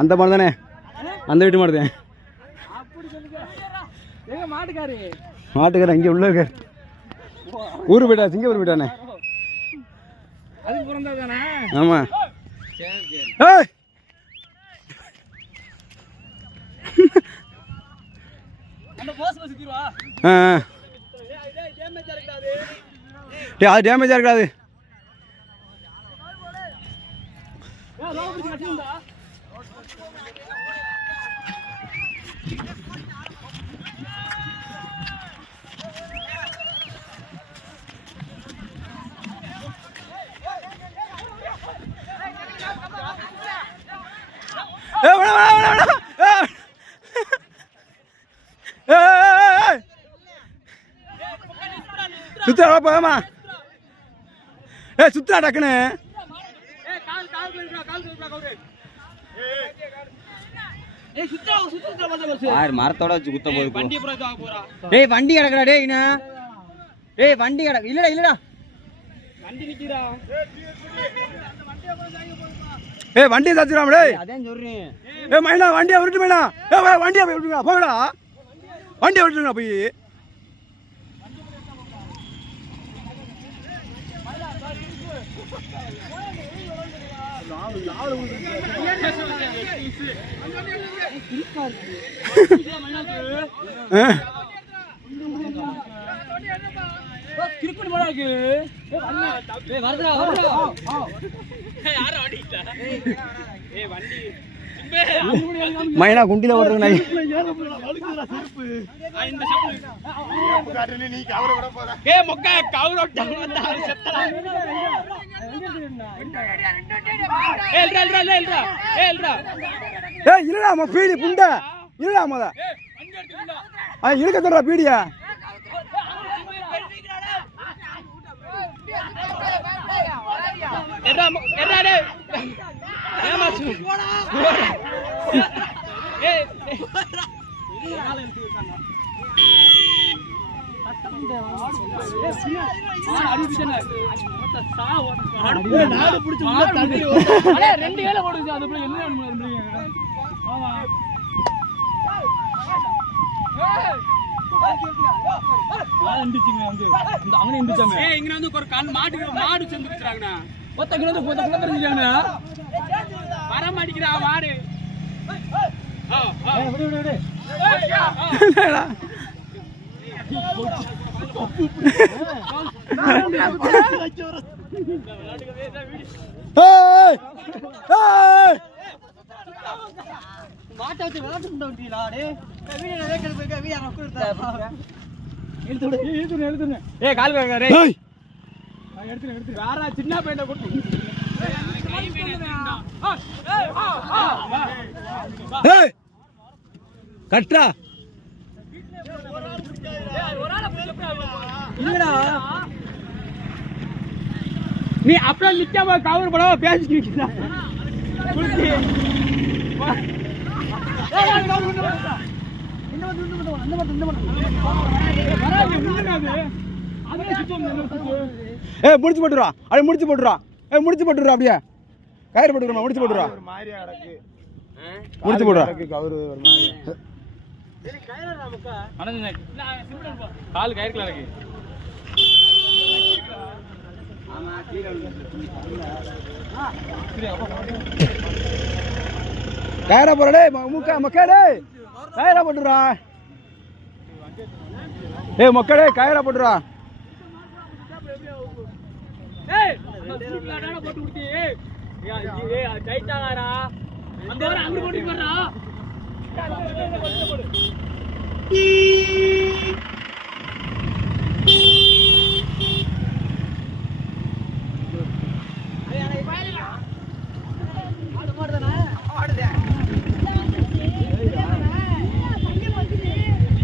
அந்த மாதிரி தானே, அந்த வீட்டு மாடு தான். மாட்டுக்காரன் இங்கே உள்ள இருக்காரு. ஊரு போயிட்டா, சிங்கப்பூர் போயிட்டானே. ஆமா. அது டேமேஜா இருக்காது. சுத்தா போமா, சுத்தா டக்குன்னு. மரத்தோட வச்சு குத்த போகுது. டேய் வண்டி கிடக்குறா. டேய் டேய் வண்டி கிடக்கு. இல்லடா இல்லடா வண்டி நிக்குதா. வண்டியை தச்சுறாம. டேய் அதான் சொல்றேன். மைனா வண்டியை விட்டு மைனா. வண்டியை விட்டுங்க போடா. வண்டியை விட்டுங்க போய். மைனா குண்டில ஓடுறேன். இல்லடா பீடி புண்டை இல்லடா மொத இழுக்க சொல்றா பீடியா. மாடு செஞ்சுக்கிறாங்க வர மாட்டேங்கிறா மாடு. சின்ன பையனை கட்டா நீ அப்புறம் நிக்காம கவர் படாம பேசிக்கிட்டு முடிச்சு போட்டுருவா. அப்படியே முடிச்சு போட்டுருவா. முடிச்சு போட்டுருவா. அப்படியே கயிறு போட்டுருமா. முடிச்சு போட்டுருவா. முடிச்சு போடுறா. கால் கயிறுல இருக்கு. கயிறா போறடே முக்கா மக்கடே கயிறா போட்டுறா. மக்கடே கயிறா போட்டுறா. போட்டு கொடுத்தி டைட்டாரா அந்த வர அங்க போட்டு போறா.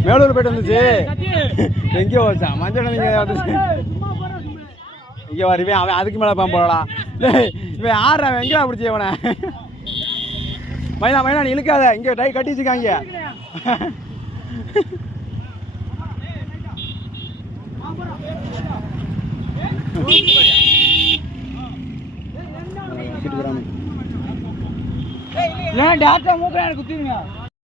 மேலூர் போயிட்டு வந்துச்சு. எங்கேயோ வச்சா மஞ்சள் வந்துச்சு. இங்கே வருவேன் அவன் அதுக்கு மேலே போகலாம். இவன் ஆடுற அவன் எங்கேயா பிடிச்சி இவனை. மைனா மைனா நீ இழுக்காத. இங்கே டை கட்டி வச்சுக்காங்க. இல்லை டேரக்டா மூக்க குத்திடுங்க